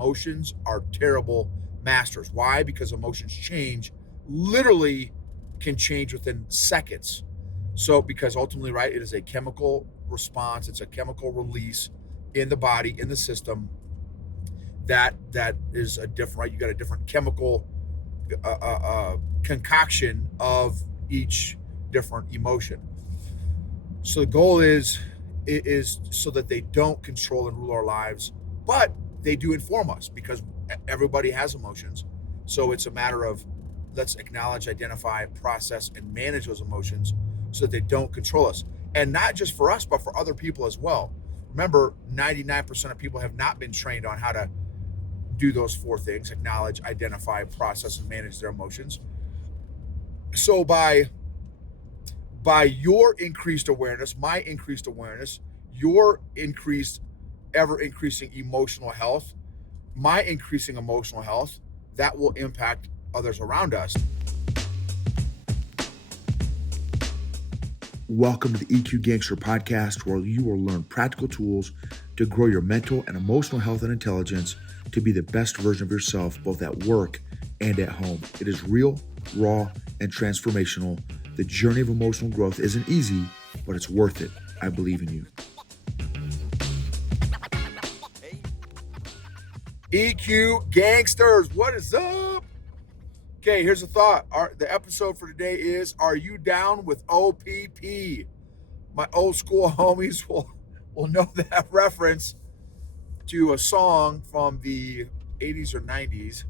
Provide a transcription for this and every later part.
emotions are terrible masters. Why? Because emotions change, literally can change within seconds. So, because ultimately, right, it is a chemical response, it's a chemical release in the body, in the system that is a different, right? You got a different chemical concoction of each different emotion. So the goal is so that they don't control and rule our lives, but they do inform us because everybody has emotions. So it's a matter of let's acknowledge, identify, process, and manage those emotions so that they don't control us. And not just for us, but for other people as well. Remember, 99% of people have not been trained on how to do those four things: acknowledge, identify, process, and manage their emotions. So by your increased awareness, my increased awareness, your increased, ever increasing emotional health, my increasing emotional health, that will impact others around us. Welcome to the EQ Gangster podcast, where you will learn practical tools to grow your mental and emotional health and intelligence to be the best version of yourself, both at work and at home. It is real, raw, and transformational. The journey of emotional growth isn't easy, but it's worth it. I believe in you. EQ Gangsters, what is up? Okay, here's a thought. The episode for today is, are you down with OPP? My old school homies will know that reference to a song from the 80s or 90s,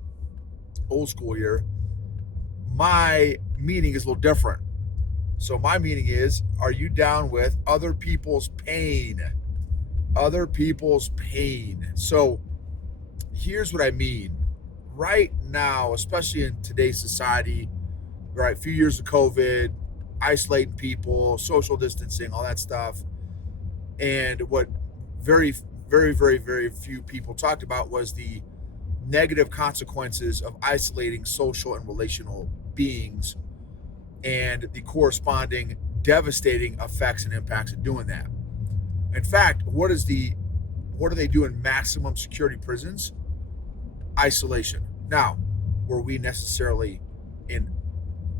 old school year. My meaning is a little different. So my meaning is, are you down with other people's pain? Other people's pain. So here's what I mean. Right now, especially in today's society, right, a few years of COVID, isolating people, social distancing, all that stuff. And what very, very, very, very few people talked about was the negative consequences of isolating social and relational beings and the corresponding devastating effects and impacts of doing that. In fact, what do they do in maximum security prisons? Isolation. Now, were we necessarily in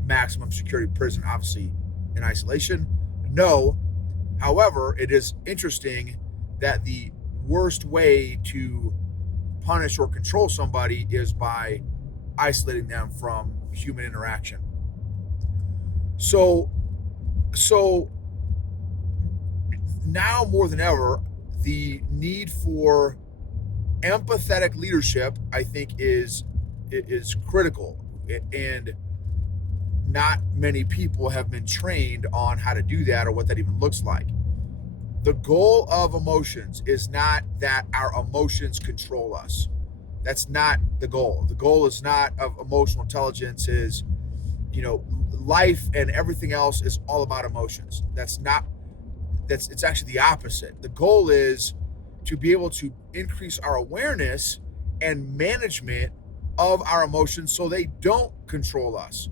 maximum security prison, obviously in isolation? No. However, it is interesting that the worst way to punish or control somebody is by isolating them from human interaction. So now more than ever, the need for empathetic leadership, I think, is critical, and not many people have been trained on how to do that or what that even looks like. The goal of emotions is not that our emotions control us. That's not the goal. The goal is not of emotional intelligence is, life and everything else is all about emotions. It's actually the opposite. The goal is to be able to increase our awareness and management of our emotions so they don't control us,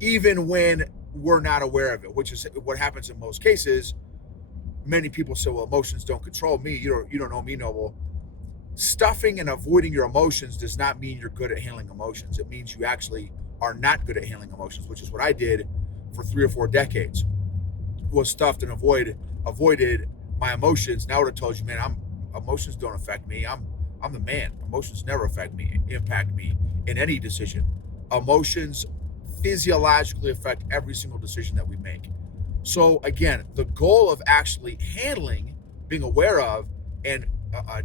even when we're not aware of it, which is what happens in most cases. Many people say, well, emotions don't control me. You don't know me, Noble. Stuffing and avoiding your emotions does not mean you're good at handling emotions. It means you actually are not good at handling emotions, which is what I did for 3 or 4 decades, was stuffed and avoided my emotions. Now I would have told you, man, emotions don't affect me. I'm the man. Emotions never impact me in any decision. Emotions physiologically affect every single decision that we make. So again, the goal of actually handling, being aware of, and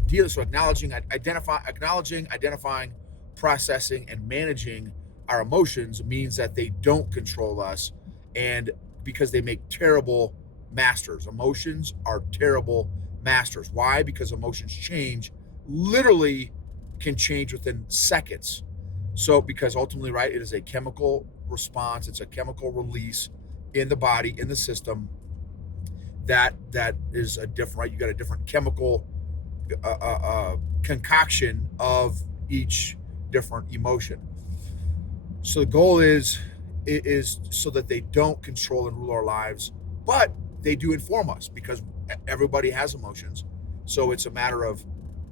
dealing, so acknowledging, identifying, processing, and managing our emotions means that they don't control us, and because they make terrible masters. Emotions are terrible masters. Why? Because emotions change, literally can change within seconds. So because ultimately, right, it is a chemical response, it's a chemical release in the body, in the system that is a different, right? You got a different chemical concoction of each different emotion. So the goal is so that they don't control and rule our lives, but they do inform us because everybody has emotions. So it's a matter of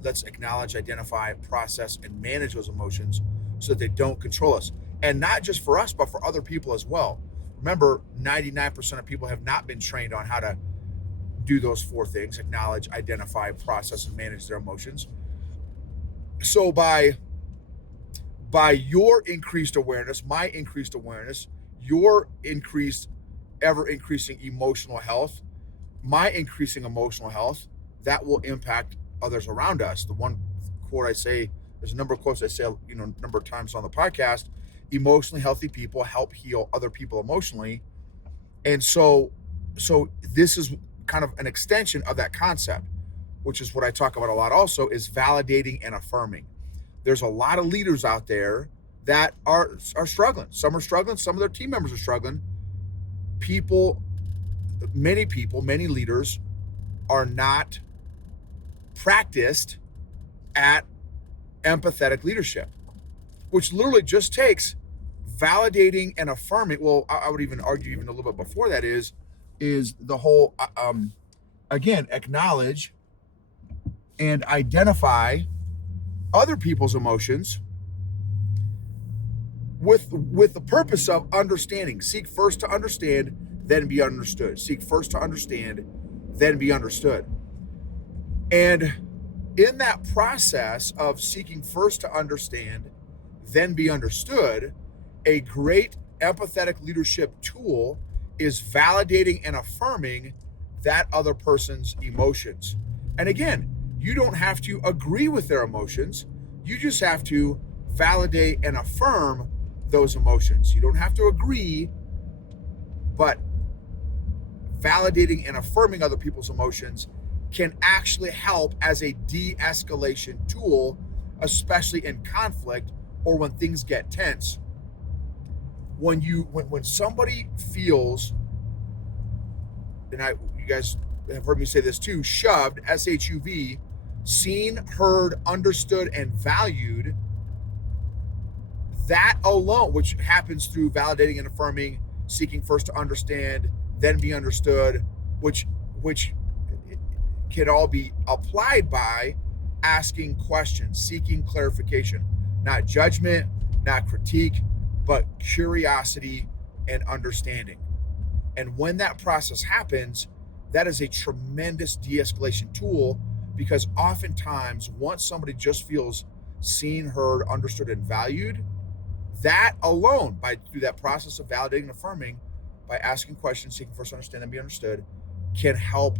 let's acknowledge, identify, process, and manage those emotions so that they don't control us. And not just for us, but for other people as well. Remember, 99% of people have not been trained on how to do those four things: acknowledge, identify, process, and manage their emotions. So by your increased awareness, my increased awareness, your increased, ever increasing emotional health, my increasing emotional health, that will impact others around us. The one quote I say, there's a number of quotes I say, a number of times on the podcast: emotionally healthy people help heal other people emotionally. And so this is kind of an extension of that concept, which is what I talk about a lot also, is validating and affirming. There's a lot of leaders out there that are struggling. Some are struggling, some of their team members are struggling. Many leaders are not practiced at empathetic leadership, which literally just takes validating and affirming. Well, I would even argue even a little bit before that is the whole, again, acknowledge and identify other people's emotions with the purpose of understanding. Seek first to understand, then be understood. Seek first to understand, then be understood. And in that process of seeking first to understand, then be understood, a great empathetic leadership tool is validating and affirming that other person's emotions. And again, you don't have to agree with their emotions. You just have to validate and affirm those emotions. You don't have to agree, but validating and affirming other people's emotions can actually help as a de-escalation tool, especially in conflict or when things get tense. When somebody feels, and you guys have heard me say this too, shoved, SHUV, seen, heard, understood, and valued, that alone, which happens through validating and affirming, seeking first to understand, then be understood, which can all be applied by asking questions, seeking clarification, not judgment, not critique, but curiosity and understanding. And when that process happens, that is a tremendous de-escalation tool, because oftentimes once somebody just feels seen, heard, understood, and valued, that alone, through that process of validating and affirming, by asking questions, seeking first to understand and be understood, can help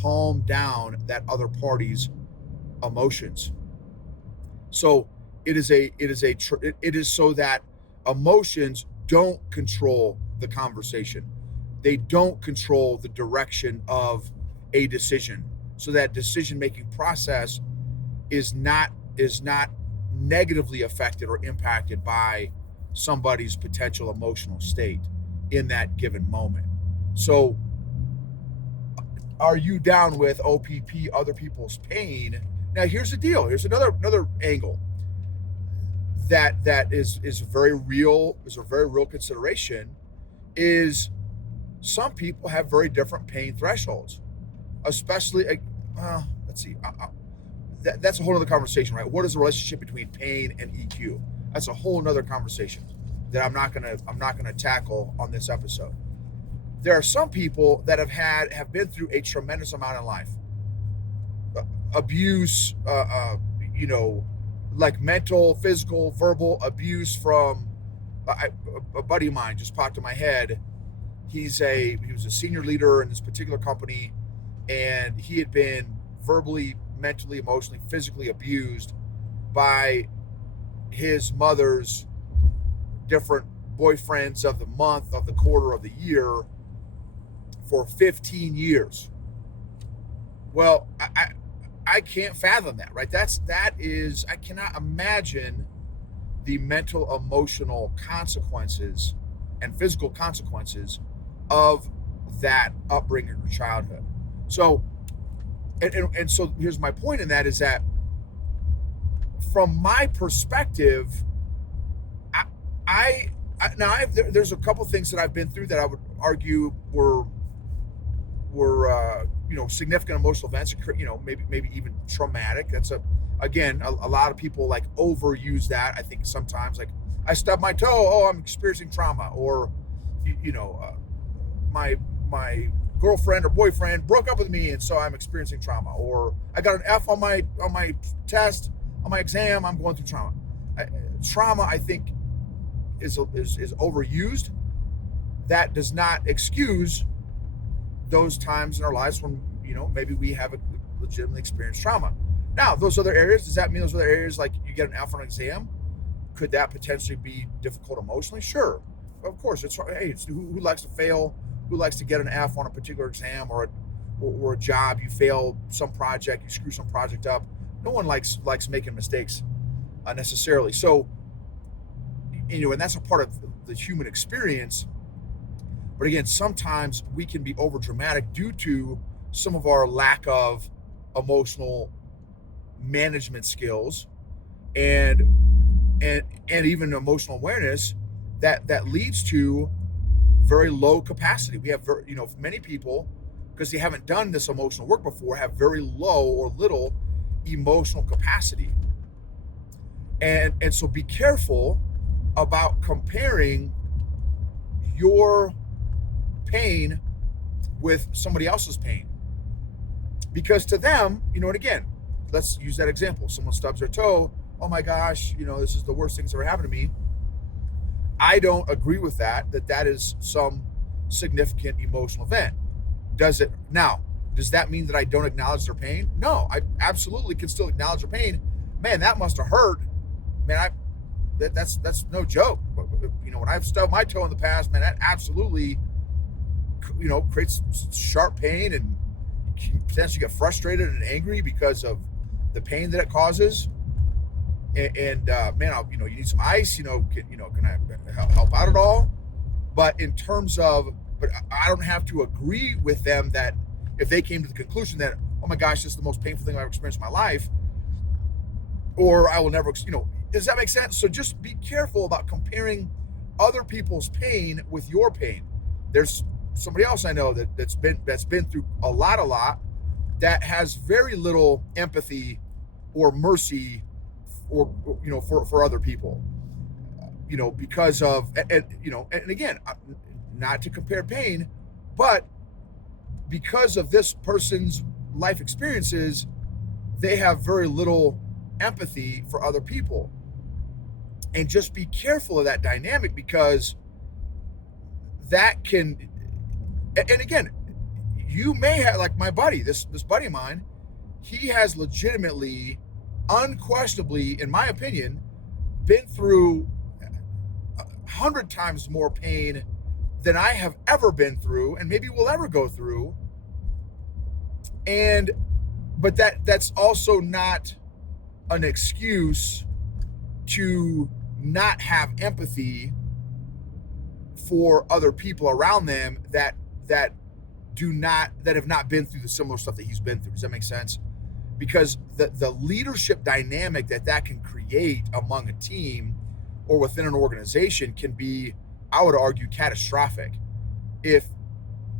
calm down that other party's emotions. So it is so that emotions don't control the conversation. They don't control the direction of a decision. So that decision-making process is not negatively affected or impacted by somebody's potential emotional state in that given moment. So are you down with OPP, other people's pain? Now here's the deal. Here's another angle that is very real, is a very real consideration, is some people have very different pain thresholds, especially, let's see, that's a whole other conversation, right? What is the relationship between pain and EQ? That's a whole nother conversation that I'm not gonna tackle on this episode. There are some people that have been through a tremendous amount in life, abuse, like mental, physical, verbal abuse from a buddy of mine just popped in my head. He was a senior leader in this particular company, and he had been verbally, mentally, emotionally, physically abused by his mother's different boyfriends of the month, of the quarter, of the year for 15 years. Well, I can't fathom that, right? I cannot imagine the mental, emotional consequences and physical consequences of that upbringing or childhood. So, and so here's my point in that, is that from my perspective, there's a couple things that I've been through that I would argue were significant emotional events, maybe even traumatic. That's again, a lot of people like overuse that. I think sometimes, like, I stubbed my toe, oh, I'm experiencing trauma. Or my my girlfriend or boyfriend broke up with me, and so I'm experiencing trauma. Or I got an F on my test, on my exam, I'm going through trauma. Trauma, I think, is overused. That does not excuse those times in our lives when maybe we have a legitimately experienced trauma. Now, those other areas, does that mean those other areas, like you get an F on an exam, could that potentially be difficult emotionally? Sure, of course. It's who likes to fail? Who likes to get an F on a particular exam, or a job? You fail some project, you screw some project up. No one likes making mistakes necessarily. So, and that's a part of the human experience. But again, sometimes we can be over dramatic due to some of our lack of emotional management skills, and even emotional awareness, that leads to very low capacity. We have many people, because they haven't done this emotional work before, have very low or little emotional capacity. And so be careful about comparing your pain with somebody else's pain, because to them, and again, let's use that example. Someone stubs their toe, oh my gosh, this is the worst thing that's ever happened to me. I don't agree with that is some significant emotional event. Does that mean that I don't acknowledge their pain? No, I absolutely can still acknowledge their pain. Man, that must have hurt. Man, that's no joke. When I've stubbed my toe in the past, man, that absolutely creates sharp pain, and you can potentially get frustrated and angry because of the pain that it causes. And man, you need some ice. Can I help out at all? But I don't have to agree with them that if they came to the conclusion that, oh my gosh, this is the most painful thing I've ever experienced in my life, or I will never, does that make sense? So just be careful about comparing other people's pain with your pain. There's somebody else I know that's been through a lot that has very little empathy or mercy, or for other people, because of, and again, not to compare pain, but because of this person's life experiences, they have very little empathy for other people. And just be careful of that dynamic, because that can, and again, you may have, like my buddy, this buddy of mine, he has legitimately, unquestionably, in my opinion, been through 100 times more pain than I have ever been through, and maybe will ever go through. But that's also not an excuse to not have empathy for other people around them that have not been through the similar stuff that he's been through. Does that make sense? Because the leadership dynamic that can create among a team or within an organization can be, I would argue, catastrophic. If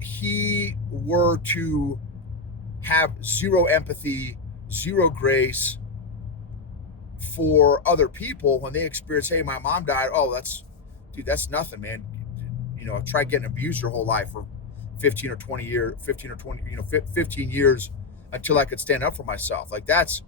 he were to have zero empathy, zero grace for other people when they experience, hey, my mom died. Oh, that's nothing, man. I've tried getting abused your whole life for 15 years until I could stand up for myself. Like, that's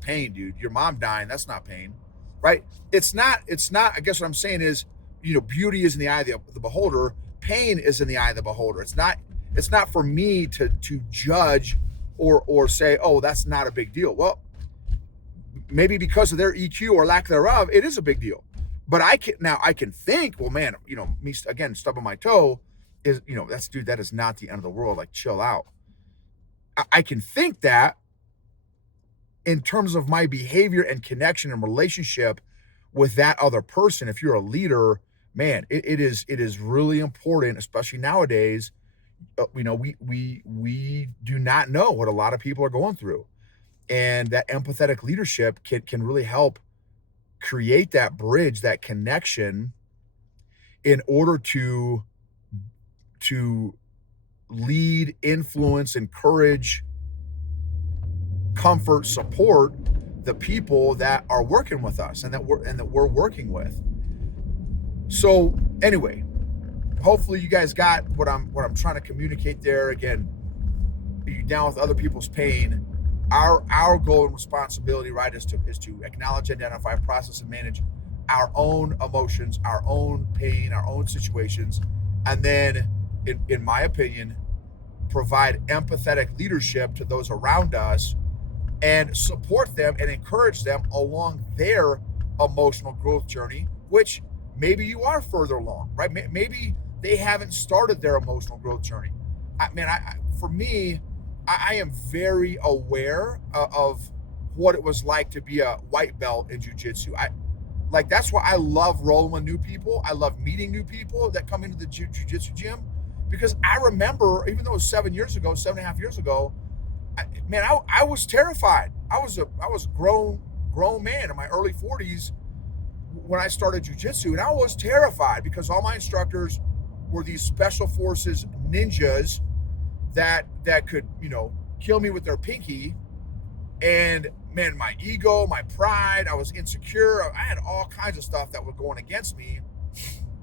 pain, dude. Your mom dying, that's not pain, right? It's not. I guess what I'm saying is, beauty is in the eye of the beholder. Pain is in the eye of the beholder. It's not for me to judge or say, oh, that's not a big deal. Well, maybe because of their EQ or lack thereof, it is a big deal. But I can think, well, man, me again stubbing my toe is, that is not the end of the world. Like, chill out. I can think that in terms of my behavior and connection and relationship with that other person. If you're a leader, man, it is really important, especially nowadays. We do not know what a lot of people are going through, and that empathetic leadership can really help create that bridge, that connection, in order to lead, influence, encourage, comfort, support the people that are working with us and that we're working with. So anyway, hopefully you guys got what I'm trying to communicate there. Again, you down with other people's pain. Our goal and responsibility, right, is to acknowledge, identify, process, and manage our own emotions, our own pain, our own situations, and then, in my opinion, provide empathetic leadership to those around us and support them and encourage them along their emotional growth journey, which maybe you are further along, right? Maybe they haven't started their emotional growth journey. For me, I am very aware of what it was like to be a white belt in jiu-jitsu. That's why I love rolling with new people. I love meeting new people that come into the jiu-jitsu gym, because I remember, even though it was 7.5 years ago, I was terrified. I was a grown man in my early 40s when I started jiu-jitsu, and I was terrified because all my instructors were these special forces ninjas that could, kill me with their pinky. And man, my ego, my pride, I was insecure. I had all kinds of stuff that was going against me.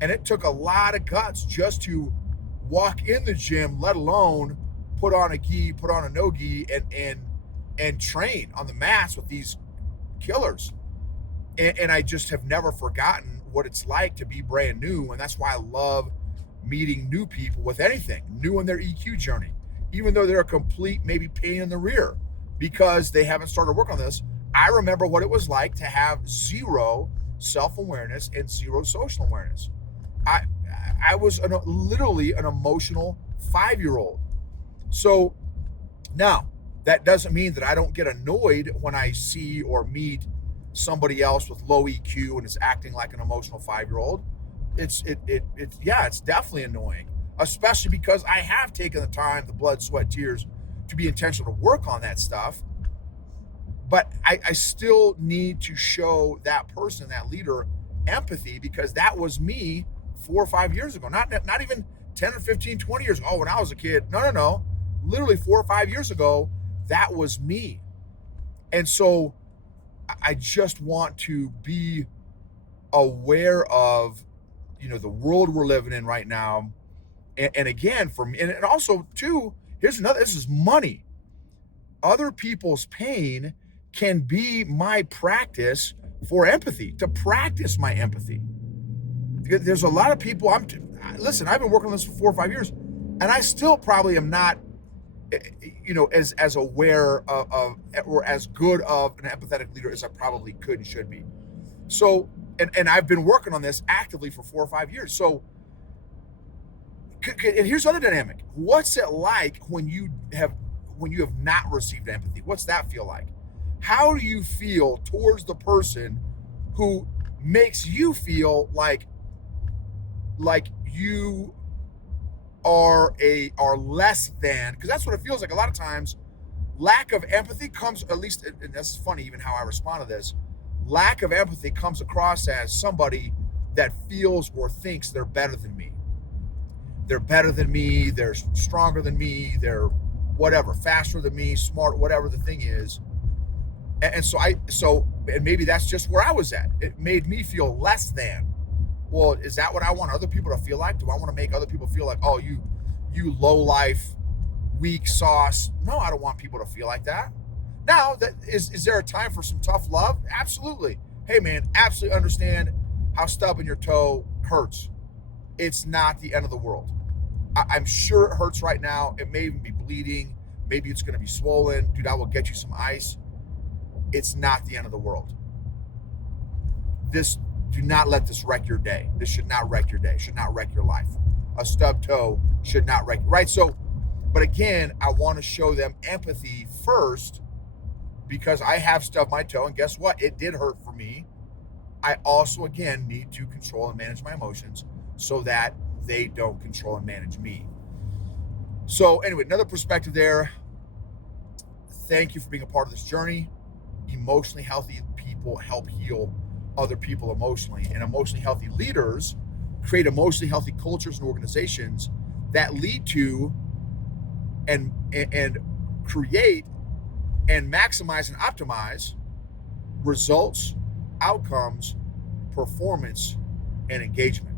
And it took a lot of guts just to walk in the gym, let alone put on a gi, put on a no gi, and train on the mats with these killers. And I just have never forgotten what it's like to be brand new. And that's why I love meeting new people with anything new in their EQ journey, even though they're a complete maybe pain in the rear because they haven't started work on this. I remember what it was like to have zero self-awareness and zero social awareness. I was literally an emotional 5-year-old. So now that doesn't mean that I don't get annoyed when I see or meet somebody else with low EQ and is acting like an emotional 5-year-old. It's definitely annoying, especially because I have taken the time, the blood, sweat, tears to be intentional to work on that stuff. But I still need to show that person, that leader, empathy, because that was me 4 or 5 years ago. Not even 10 or 15, 20 years ago. Oh, when I was a kid. No. Literally 4 or 5 years ago, that was me. And so I just want to be aware of, the world we're living in right now. And again, for me, and also too, this is money. Other people's pain can be my practice for empathy, to practice my empathy. There's a lot of people, listen, I've been working on this for 4 or 5 years, and I still probably am not, as aware of or as good of an empathetic leader as I probably could and should be. So, and I've been working on this actively for 4 or 5 years. So, and here's the other dynamic. What's it like when you have not received empathy? What's that feel like? How do you feel towards the person who makes you feel like you are less than? Because that's what it feels like a lot of times. Lack of empathy comes, at least, and this is funny even how I respond to this, lack of empathy comes across as somebody that feels or thinks they're better than me. They're better than me, they're stronger than me, they're whatever, faster than me, smart, whatever the thing is. And so maybe that's just where I was at. It made me feel less than. Well, is that what I want other people to feel like? Do I want to make other people feel like, oh, you low life, weak sauce? No, I don't want people to feel like that. Now, is there a time for some tough love? Absolutely. Hey man, absolutely understand how stubbing your toe hurts. It's not the end of the world. I'm sure it hurts right now. It may even be bleeding. Maybe it's going to be swollen. Dude, I will get you some ice. It's not the end of the world. Do not let this wreck your day. This should not wreck your day. Should not wreck your life. A stubbed toe should not wreck, right? So, but again, I want to show them empathy first because I have stubbed my toe, and guess what? It did hurt for me. I also, again, need to control and manage my emotions so that they don't control and manage me. So anyway, another perspective there. Thank you for being a part of this journey. Emotionally healthy people help heal other people emotionally, and emotionally healthy leaders create emotionally healthy cultures and organizations that lead to and create and maximize and optimize results, outcomes, performance, and engagement.